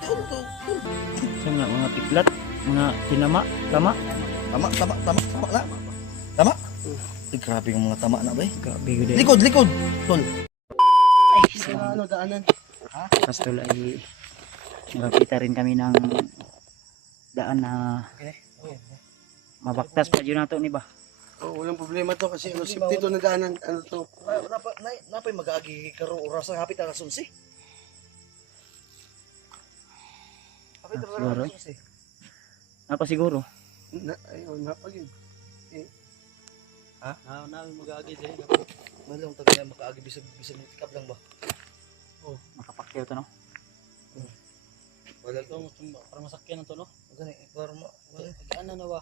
Sa mga piklat, mga tinama, tama. Tama na. Tama. Ay, grabe yung mga tama na ba eh. Grabe yun. Likod, tol. Ay, Ano, daanan? Pastol ay nakakita rin kami ng daan na mabaktas pa yun nato ni ba? Oh, walang problema to kasi ano, safety to na daanan, ano to. Napay mag-aagi karo oras ang hapit na sunsi. Hapit na siguro. sunsi. Apa siguro? Ayun, napagin. Ha? Namin mag-aagi din. Malong taga makaagi bisag tikap lang ba? Oh, Makapakyaw to no? Wala ito para masakyan to no. gani para ma. Ano na ba?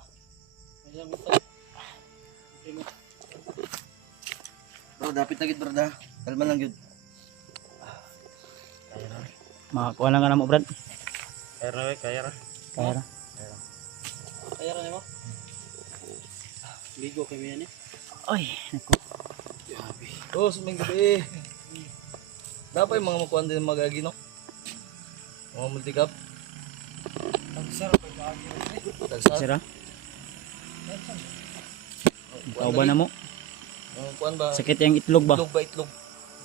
May lang ito. Bro, dapat na gid brada. Kalma lang gyud. Makakuha lang ka na mo Brad. Kaya ra. Kaya ra. Kaya rin mo? Ligo kami yan eh. Ay, naku. Oh, suming gabi. Dapat yung mga makuan din mag-agi no. Mga multicap. Dagsar. Sira. Tauba na mo. Mga kuan ba? Sakit yung itlog ba? Itlog.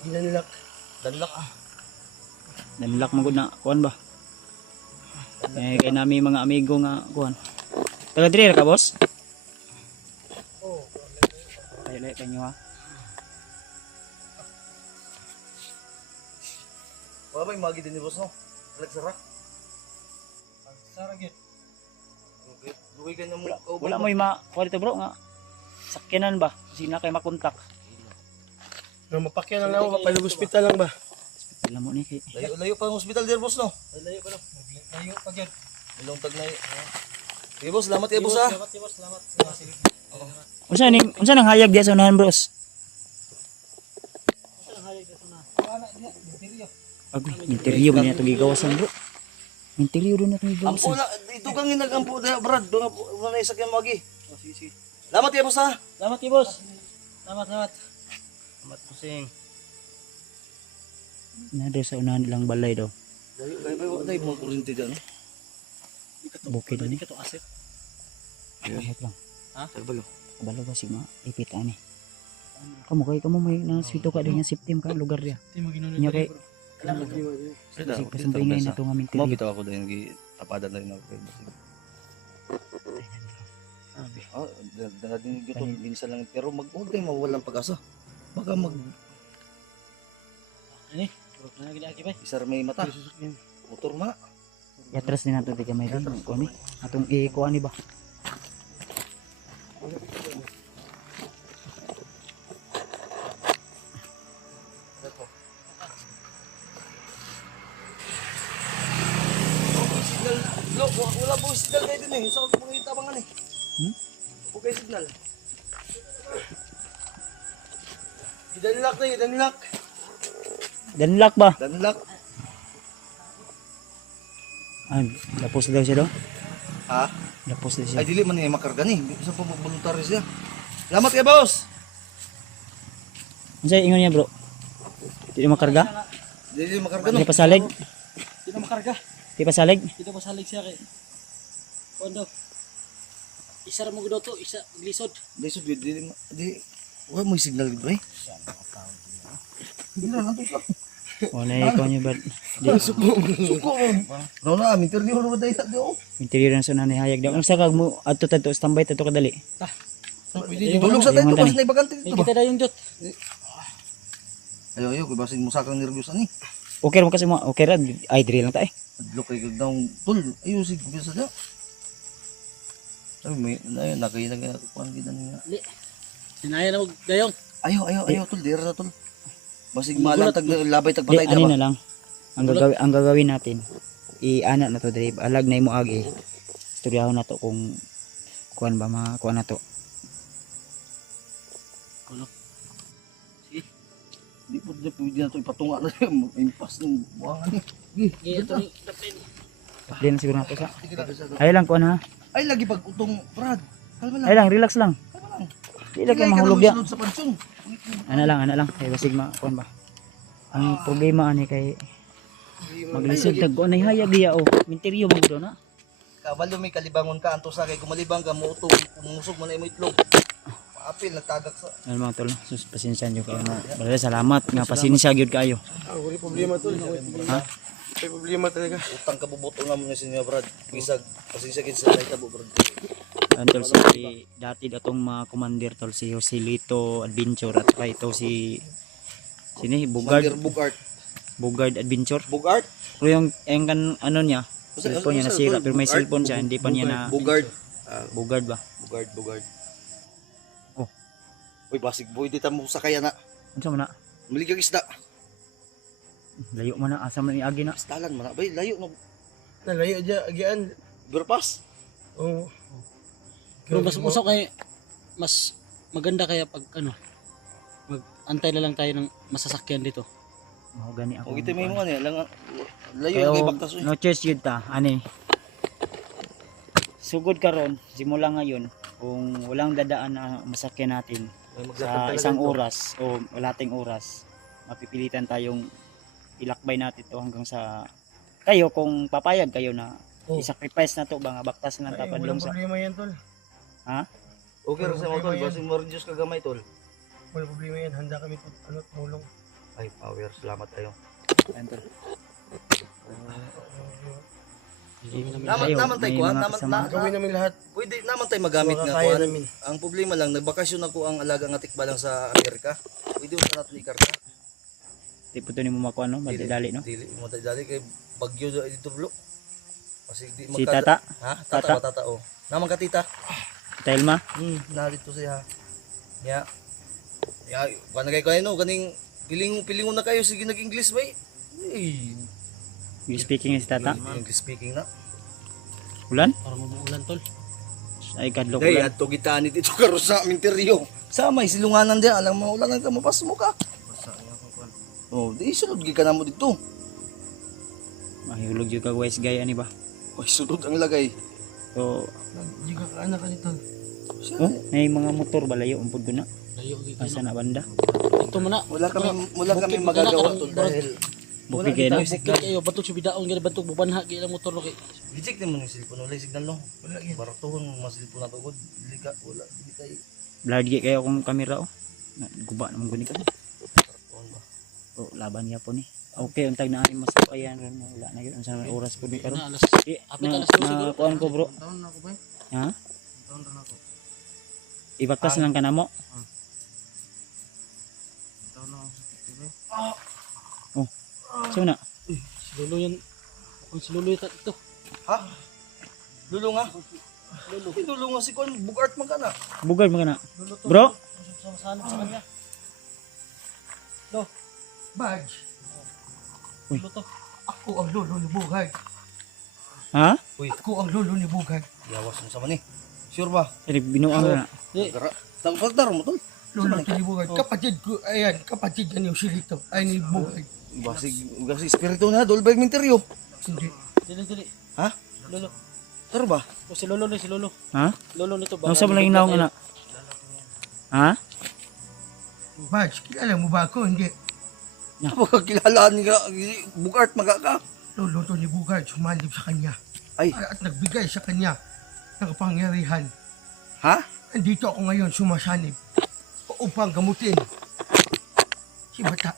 Ginanilak. Danlak ah. Danlak mo gud na kuan ba? Kay nami mga amigo nga kuan. Taga diri ka boss? Oh, Layo kanyo ha. Wala ba yung magi din ni boss no? Dagsara. sarang yun. Okay. Duwi ka na mo. Wala mo yung kuan dito bro nga. Sakyanan ba? Sina kay makontak. Mapakyan lang ako, mapalug hospital lang ba? Alam mo ni kay. Layo pa ang hospital der boss no? Layo pa lang. Layo pa yun. Ilong tag na. Sige boss, salamat kay boss ha. Salamat. Unsa nang hayag diya sa unahan bros? Interview ba niya itong gigawasan bro? Interview din na itong Ampo gigawasan. na, ito kang ginagampo na Brad. Doon na isakyan mo agi. Sige. Salamat kay boss ha. Salamat kay boss. Salamat. Salamat pusing. Nado sa unahan nilang balay daw. Dahil mga kurinti dyan. Bukid ni. Ito asset. Kahit lang. Ha? Tagbalo. Kabalo ba si mga ipit ani. Kamu may nasito ka din yung septim ka lugar dia. Hindi mo ginulit. Nya kay Sige, kasambay ngayon na itong aming Mo interview. bitaw ako dahil tapadan na rin ako. Oh, dahil gito minsan lang pero huwag tayong mawawalan pag-asa. Baka Ani? Bro, na ginaki ba? isar may mata. Motor ma. Yatras din nato di kamay din ko ni. Atong ikuha ni ba? Signal, wala po signal kayo din eh. Saan ko pangita bangan eh. Okay signal. Danlock na yun, danlock. Danlak ba? Danlock. Ah, lapos daw siya daw. Ha? Lapos daw siya. Ay, dili man niya makarga ni. Saan pa mag-voluntary siya? Salamat kay boss! Unsay ingon niya bro? Di makarga? Dili makarga no? Di pasalig? Hindi na makarga. Di pasalig? Dito masalig siya kay. Kondo. Isa ra mo gud to, isa glisod. Dili di wala mo signal libre. Hindi na nato sa. Wala ikaw niya ba? Di Suko mo. No na, interview ro day sa dio. interior na sa nanay hayag daw. Unsa kag mo adto tadto standby tadto kadali? Tulog sa tayo Yung kasi tani. na bakante dito ba? Kita dayon jot. Ayo ko basin mo sakang nervyos ani. Okay ra mo kasi mo. Okay ra ay diri lang ta eh. Adlok kay daw tul. Ayo sig bisa da. Ay may nakay na kuan gid nga. Sinaya na mo dayong. Ayo tul dira na tul. Basig malang tag labay tag Di patay ani da na ba. lang. Ang gagawin natin i-ana na to drive. Alag na imo agi. Istoryahon na to kung kuan ba makuan na to. Di po pwede na to ipatunga na impas ng buwangan ni. Ito ni dapat. Di na siguro nato sa. Ay lang kuan ha. Ay lagi pag utong Brad. Kalma lang. Ay lang relax lang. Di lang kay mahulog ya. Sa pansyon. Ana lang kay basig ma kuan ba. Ang problema ani kay Maglisod tag ko nay hayag diya oh. Minteryo man gud na. Kabalo may kalibangon ka anto sa kay kumalibang ka mo utog umusog man imo itlog. Apil nagtagak sa. Ano mga tol, sus pasensya nyo kayo na. Bala, salamat nga pasensya gyud kayo. Wala problema tol. Ha? May problema talaga. Utang kabubuto nga mo ni Senyor Brad. Bisag pasensya gid sa tay tabo Brad. Ano tol si dati datong mga commander tol si Joselito Adventure at saka ito si sini Commander Bugard Bugart. Adventure. Bugart? Pero yung kan ano niya, cellphone niya nasira pero may cellphone siya hindi pa niya na Bugart. Bugard ba? Bugart. Oh. Uy, basig boy dita mo sa kaya na. Unsa man na? Maligag isda. Layo man na asa man ni agi na. Istalan man na. Bay, layo na. Nalayo dyan, agian. Berpas. Oo. Pero mas usaw kay mas maganda kaya pag ano mag-antay na lang tayo ng masasakyan dito. Mao gani ako. Kung ito may mga niya, lang layo Pero kay baktas. no choice yun ta, ani. Sugod karon simula ngayon kung walang dadaan na masakyan natin sa isang oras o walating oras, mapipilitan tayong ilakbay natin to hanggang sa kayo kung papayag kayo na i-sacrifice na to ba nga baktas ng tapadlong sa problema yan tol. ha? Okay ra sa mga tol, basi mo rin Diyos kagamay tol. Wala problema yan. Handa kami tumulong. Ay, power, salamat tayo. Ayan, tol. Naman tayo may kuha, mga naman kasama. Gawin namin lahat. pwede naman tayo magamit nga Kaya kuha. namin. Ang problema lang, nagbakasyon ako ang alaga nga tikba lang sa Amerika. Pwede mo sa natin ikarta. Di po to ni mo makuha no, madali no. Dili mo dali kay bagyo dito bro. Kasi di Si Tata, Ha? Tata? Tata oh. Naman ka tita. Telma, Narito siya. Ya. Ya, kuan kay kayo kaning piling na kayo sige nag-English bay. Eh, you speaking is Tata. English speaking na. Ulan? Para mabuulan tol. Ay kadlok Day, ulan. ato gitani dito karo sa minteryo. Sa may silunganan diya, alam mo ulan ka mapas mo ka. Oh, di sulod gi ka na mo dito. Mahulog yung kag-wise guy ani ba? Oy, sulod ang lagay. So, Hindi ka anak ka nito. oh, may mga motor ba layo umpod ko na. Layo gyud Asa na banda? Ito man na. Wala kami Bukid mo magagawa na, tol karang- dahil Bukid kayo no? Bukid kayo batok si bidaon gid batok bubanha gid ang motor no kay. reject mo yung cellphone wala signal no. Wala yan. Baratuhon mas cellphone na tugod. Dili ka wala dili kay Blurred kayo kung kamera oh. Guba naman guni ka. baratuhon ba. Oh, laban niya po ni. Okay, untag na ay mas ayan ron wala na yun sa oras po ni karon. Na alas Eh, Apit alas 12 siguro. kuan ko bro. Taon na ako ba? Ha? Taon na ako. Ibaktas lang ka na mo. Taon na ako. So na. Si Lolo yan. Kung si Lolo ito. Ha? Lulo nga. Lulo nga si Kon Bugart man kana. Bugard mo ka na. Lolo to. Bro, Sanap sa kanya. Badge. Lolo to. Ako ang lolo ni Bugay. ha? Ako ang lolo ni Bugay. Yawas mo sa man Sure ba? Jadi binuang na. Di. Tang pagdaro mo tol. Lolo ni Bugay. Kapatid ko, ayan, kapatid yan yung silito. Ay ni Bugay. Basig espiritu na dolbay minteryo. Hindi. Dili. Ha? Lolo. Taro ba? O si Lolo ni si Lolo. Ha? Lolo nito ba? Ano sa malang inaw na? Ha? Badge, kilala mo ba ako? Hindi. Pagkakilalaan ni Bugart magaka. Lolo to ni Bugay, sumanib sa kanya. Ay, At nagbigay sa kanya ng kapangyarihan. ha? Andito ako ngayon sumasanib upang gamutin si Bata.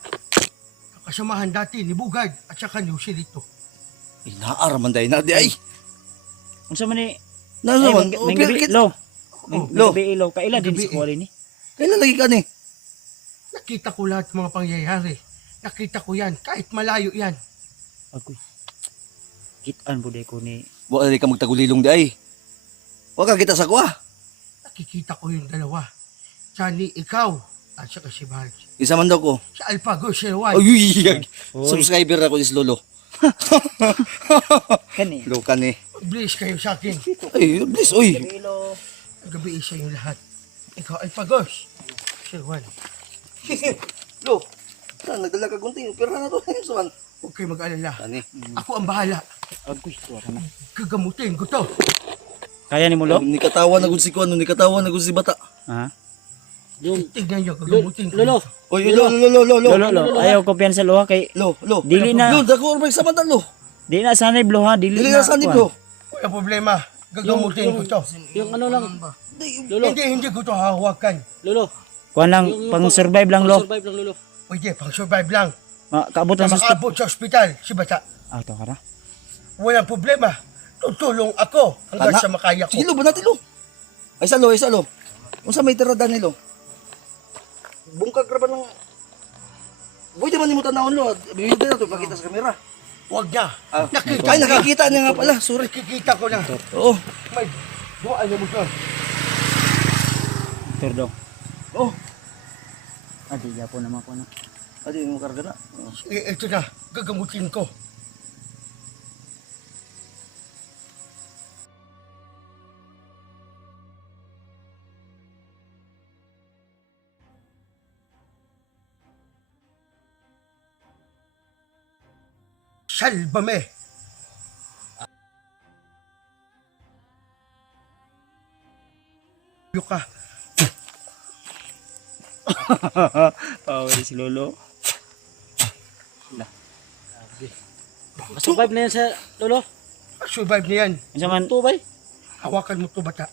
Kasamahan dati ni Bugay at saka ni Usilito. Inaaraman dahil na di ay. Unsa man ni? Naman, May gabi lo. May Lo. gabi lo. Kaila din si Gabi, Kuwali ni. Kailan lagi ka ni? Nakita ko lahat ng mga pangyayari. Nakita ko yan, kahit malayo yan. Agoy. Kitaan po ko ni. Wala ka magtagulilong di ay. Wala ka kita sa kuha. Nakikita ko yung dalawa. Sani, ikaw, at saka si Badge. Isa man daw ko. Si Alpago, si Roy. Ay, Uy. subscriber ako is Lolo. Kani. Lo ka ni. Please kayo sa akin. Ay, please, oy. Gabi isa yung lahat. Ikaw, Alpagos. Si Juan. Lo. Saan nagdala ka gunting? Pero na to saan? Huwag kayo mag-alala. Ani. Ako ang bahala. Agoy. Tuwara na. Gagamutin ko to. Kaya ni mo lo? Ni katawa na gud si Kuan, ni katawa na gud si Bata. Ha? Yung Tignan nyo, gagamutin ko. lolo, Oy, lo. Lolo, ayaw ko piyan sa luha kay Lo. dili na Lo, dako ba samantan lo? di na sanay bluha, dili Dili na. na sanib lo. Wala problema. Gagamutin ko to. yung ano lang, lolo, Hindi ko to hahawakan. lolo. Kuan lang pang survive lang lo. Survive lang lolo. Pwede, pang survive lang. Kaabot Na lang sa makaabot sa ospital, si bata. to kara. Walang problema. Tutulong ako hanggang Ana. sa makaya ko. Sige lo, banati lo. Ay sa lo. Unsa may tirada ni lo? Bungkag ra ba ng Boy, di man mo tanawon lo. Bibigyan na to pakita sa kamera. Huwag na. Nakita Ay, na. nakikita niya nga pala. Sorry. Nakikita ko na. Oo. May buwan niya mo to. Turdo. Oh. Adi po naman ko na. Adi mo karga na. Oh. Ito na. Gagamutin ko. Salbame. Yuka. Si Lolo. Survive na yan sa lolo. Survive na yan. Unsa man Ito bay. Hawakan mo to bata.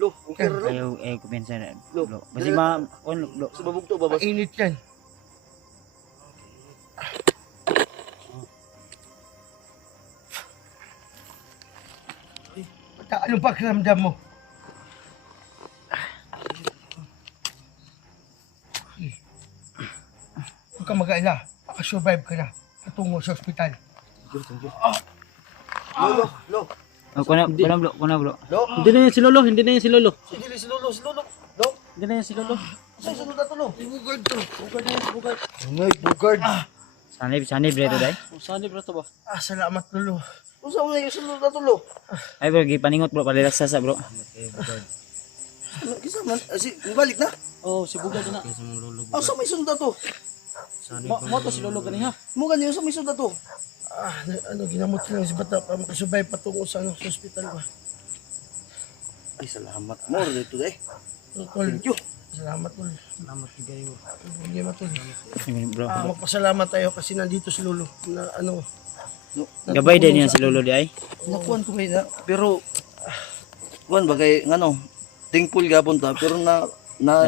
Lo. Okay ra lo. ayaw ko piyan sa Lo. lo. Basi ma on lo. Sa babugto ba? Mainit yan. Bata, anong pakiramdam mo? Huwag ka mag-alala. Makasurvive ka na. Patungo sa ospital. Lo. Kuna bro. Lo. Hindi na yan si lolo, hindi na yan si lolo. Sige, si Lolo. Lo. Hindi na yan si lolo. Sa sunod na to lo. Bugad to. Bugard na yan, bugard. Ngay, bugard. Sanib dito dai. Saan ba ito ba? Salamat lolo. Unsa mo na yung sunod na to lo? Ay bro, gipaningot bro, palilaksa sa bro. Kisa man, si balik na. Oh, si Bugad na. Asa may sunod na to? Mo to si lolo ganiha. Mo ganyan sa may sunod na to. Ginamot lang si bata para makasurvive patungo sa, sa ospital ba. Ay, salamat mo dito dai. Tol, Thank you. salamat tol. Salamat kayo. Problema tol. Bro. Magpasalamat tayo kasi nandito si lolo. Na ano, Gabay din yan si Lolo di ay. Nakuan ko kayo na. Pero, kuan ba kay, ngano, thankful gapon ta. Pero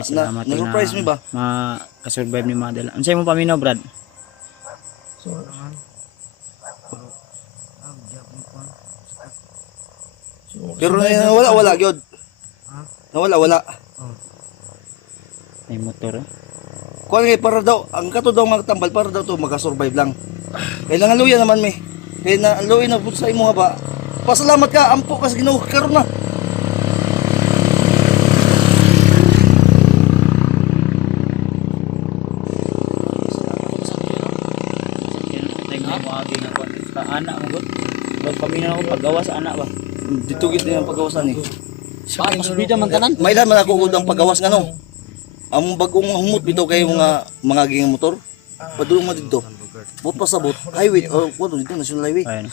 Salamat na-surprise mi ba? Makasurvive ni Madela. Unsay mo paminaw brad? so, Pero nawala gyud. Nawala. May motor. Oh. Kuan kay para daw, ang kato daw magtambal para daw to makasurvive lang. Kailangan luya naman mi. Kaya na luya na pud sa imo nga ba. Pasalamat ka, ampo ka sa Ginoo karon na. Anak mo gud. Bag paminaw ko paggawas anak ba. Dito gid din ang paggawasan ni. Mas bida man tanan. Mailan man ako gud ang paggawas ngano. Ang bagong humot bitaw kay mga ging motor. Padulong man dito. Bot pasabot highway or kuno dito national highway. Ayun.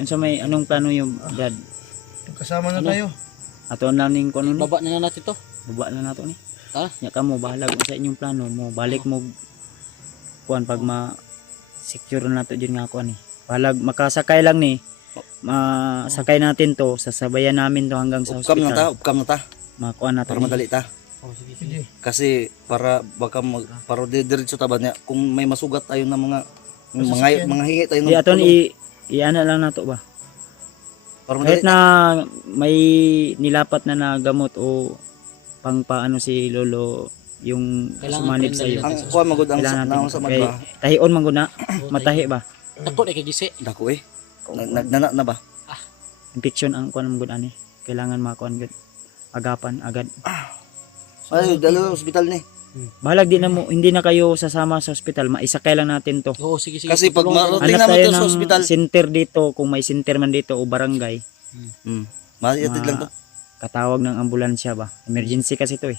Unsa may anong plano yung brad? kasama na tayo. Ato na ning kuno ni. Baba na natin to. Baba na nato ni. Ha? Nya kamo bahala kung sa inyong plano mo balik mo kuan pag secure na to jud nga kuan ni. Bahala makasakay lang ni. Masakay natin to, sasabayan namin to hanggang sa hospital. Upcam na ta. Makuha natin. Para madali ta. Sige. Kasi para baka para diretso ta ba niya kung may masugat tayo ng mga hingi tayo Di aton i-ana lang nato ba. para madali. Kahit na may nilapat na gamot o pang paano si Lolo yung Kailangan sumanib sa iyo. Ang kuha magud ang Kailangan naon natin. sa Kay, madba. tahion man gud na. Matahi ba? Dako na kagisi. Dako eh. Nagnana na ba? Infection ang kuan mo gud ani. Kailangan makuan gud. Agapan agad. Ay, dalawa ospital ni. Bahalag di na mo hindi na kayo sasama sa ospital, maisakay lang natin to. Oo, sige. Kasi pag Tulungan marating Hanap naman tayo to sa ng ospital. center dito kung may center man dito o barangay. Maiatid lang to. Katawag ng ambulansya ba. Emergency kasi to eh.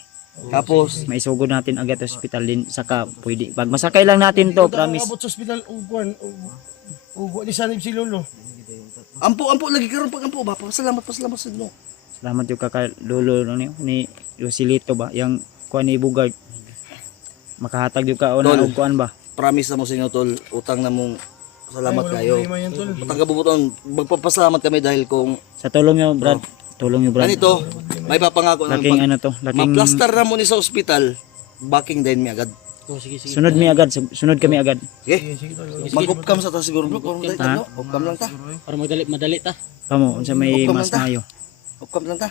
Tapos Maisugod natin agad sa ospital din saka pwede. Pag masakay lang natin to, promise. Abot sa ospital, uguan. Ugo ni sanib si Lolo. Ampo lagi karon pag ampo ba. Pasalamat sa Ginoo. Salamat yung kakalolo ni Lusilito ba, yung kuan ni Bugard. Makahatag yung kaon na Tol. og kuan ba. Promise na mo sa inyo tol, utang na mong salamat Ay, walang kayo. problema yan, tol. Matang kabubuton, magpapasalamat kami dahil kung Sa tulong nyo, Brad. Tulong nyo, Brad. ganito, may papangako na Laking ano to, laking ma-plaster na mo ni sa ospital, backing din mi agad. Oh, sige. sunod mi agad, sunod kami agad. Okay? Sige, tol. Mag-upcam sa ta siguro bro. Kung dahil Ha? ano, upcam lang ta. Para madali ta. Kamo, unsa may Hukom mas lang ta. mayo. Upcam lang ta.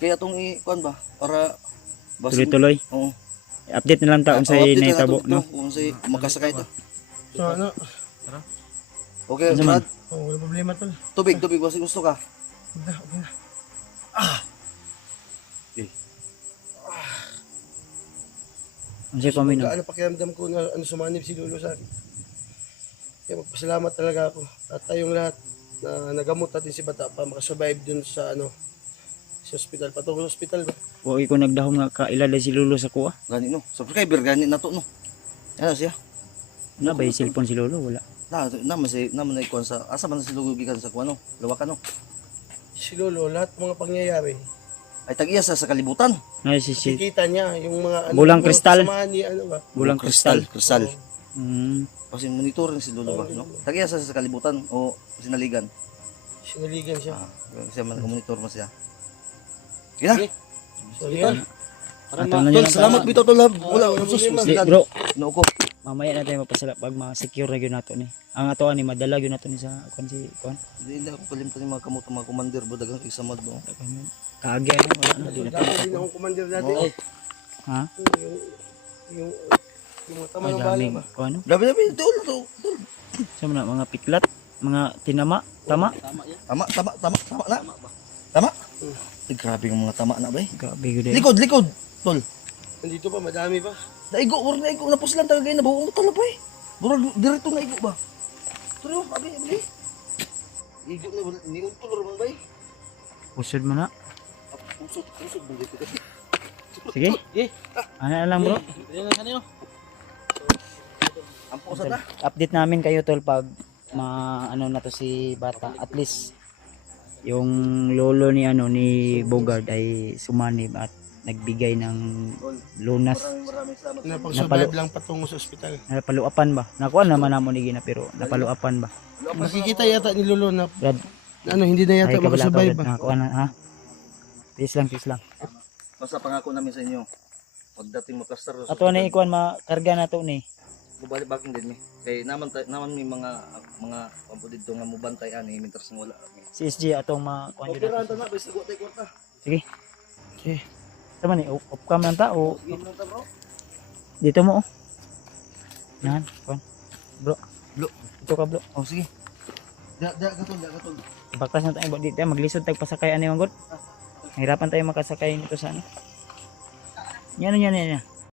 Kaya itong kuan ba, para Tuloy-tuloy. Oo. Update na lang ta unsay update na naitabo, to, no? Kung say makasakay ta. So, ano? Okay, Ano man? Brad. Oh, walang problema, tol. Tubig, basi gusto ka. Okay na. Unsay pa minom? Ano pakiramdam ko na ano sumanib si Lolo sa akin. Kaya magpasalamat talaga ako. At tayong lahat na nagamot natin si Bata pa makasurvive dun sa ano sa ospital. Patungkol sa ospital ba? Wa ko nagdahom nga kailala si Lolo sa kuha. Gani no. Subscriber gani na to no. Ano siya? Na ba yung cellphone si Lolo? Wala. Naman na ikuan sa asa man sa lugugikan sa kuano. Lawakan no. Si Lolo, lahat ng mga pangyayari, Ay tag-iya sa kalibutan. Nga si kikita niya yung mga ano, Bulang mga kristal. kasamahan ni ano ba? Bulang kristal. Kristal. Mm. Kasi monitoring si Lolo ba no. Tag-iya sa kalibutan o sinaligan. Sinaligan siya. Kasi man monitor mo siya. Sige na. So, yan. Para Ato na Tol, yun. salamat bitaw tol. Wala usos Di, mo bro, No ko. mamaya na tayo mapasala pag ma-secure na yun nato ni. Ang ato ni madala yun nato ni sa kuan si kuan. Hindi ako kalimtan yung mga kamot mga commander bo dagang isamad mo. Kaagi ano wala na di na Dati din akong commander dati. Oo. Ha? Yung mga tama Ay ng bala daming ba? kuan ano? Dabi tol. Sa mga piklat, mga tinama, tama. Tama na. Tama. Ay, grabe yung mga tama na ba eh. Grabe gud. Likod, tol. Nandito pa, madami pa. Naigo, napos lang talaga yun, nabuong mo tala pa eh. Burag, dirito naigo ba? Tuloy, abi. Igo na, niyon tol, man ba eh. Usod mo na. Usod, bang dito kasi. Sige. Ano na lang bro? Yan na kanino. Ampo sa ta. Update namin kayo tol pag ano na to si Bata. At least yung lolo ni ni Bogard ay sumanib at nagbigay ng lunas. Maraming salamat. Napag-survive lang patungo sa ospital. Napaluapan ba? Nakuha naman namon ni Gina pero napaluapan ba? Nakikita yata ni Lolo na Brad, ano, hindi na yata ay kabala ka makasurvive Brad. ba? Nakuha na ha? Peace lang. Basta pangako namin sa inyo. Pagdating mo plaster. Ato na ikuan makarga na to ni. Mubalik baking din mi. Kay naman may mga pampo dito nga mubantay ani mintas nga wala. Si SG atong makuha Okay dito. ra na basta go tay kwarta. Sige. Okay. Tama ni up cam lang ta o Game lang ta bro. dito mo oh. Yan, kuan. Bro. Bro. Ito ka bro. Oh sige. Gatol. Baktas na tayo dito maglisod tag pasakay ani manggod. Hirapan tayo makasakay nito sa ano. Yan.